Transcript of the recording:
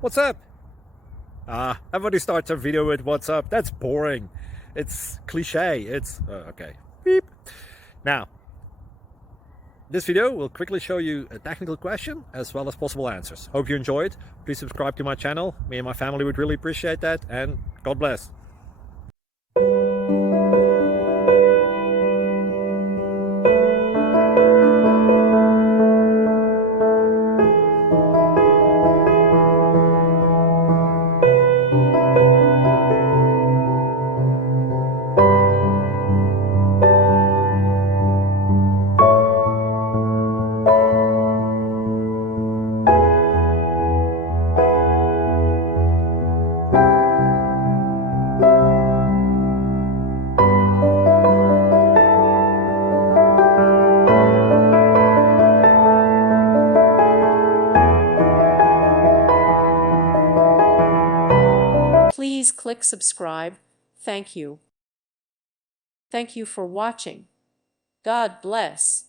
What's up? Everybody starts a video with what's up. That's boring. It's cliche. It's okay. Beep. Now, this video will quickly show you a technical question as well as possible answers. Hope you enjoyed. Please subscribe to my channel. Me and my family would really appreciate that, and God bless. Please click subscribe. Thank you. Thank you for watching. God bless.